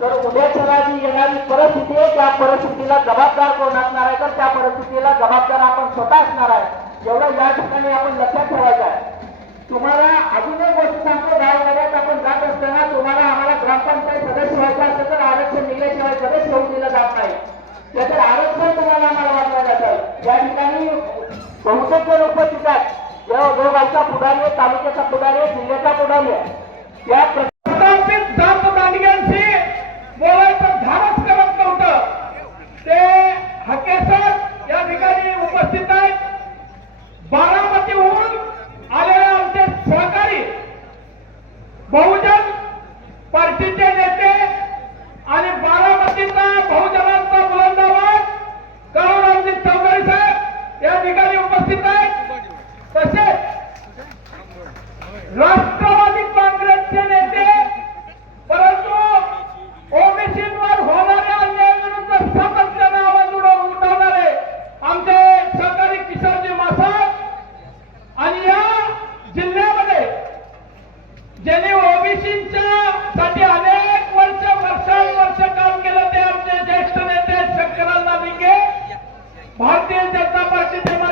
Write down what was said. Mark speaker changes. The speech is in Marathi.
Speaker 1: तर उद्याच्या जी येणारी परिस्थिती आहे त्या परिस्थितीला जबाबदार कोण असणार आहे? तर त्या परिस्थितीला जबाबदार आपण स्वतः असणार आहे. एवढं या ठिकाणी आपण लक्षात ठेवायचं आहे. तुम्हाला अजून एक गोष्ट सांगतो गावगाड्यात आपण जात असताना तुम्हाला आम्हाला ग्रामपंचायत सदस्य व्हायचं असेल तर आरक्षण दिल्याशिवाय सदस्य होऊन दिलं जात नाही. त्याचं आरक्षण तुम्हाला आम्हाला वाटलं जातं या ठिकाणी बहुतेक लोक तिथं जो जो गावचा पुढारी आहे तालुक्याचा पुढारी आहे जिल्ह्याचा पुढारी आहे. या A etapas de demais.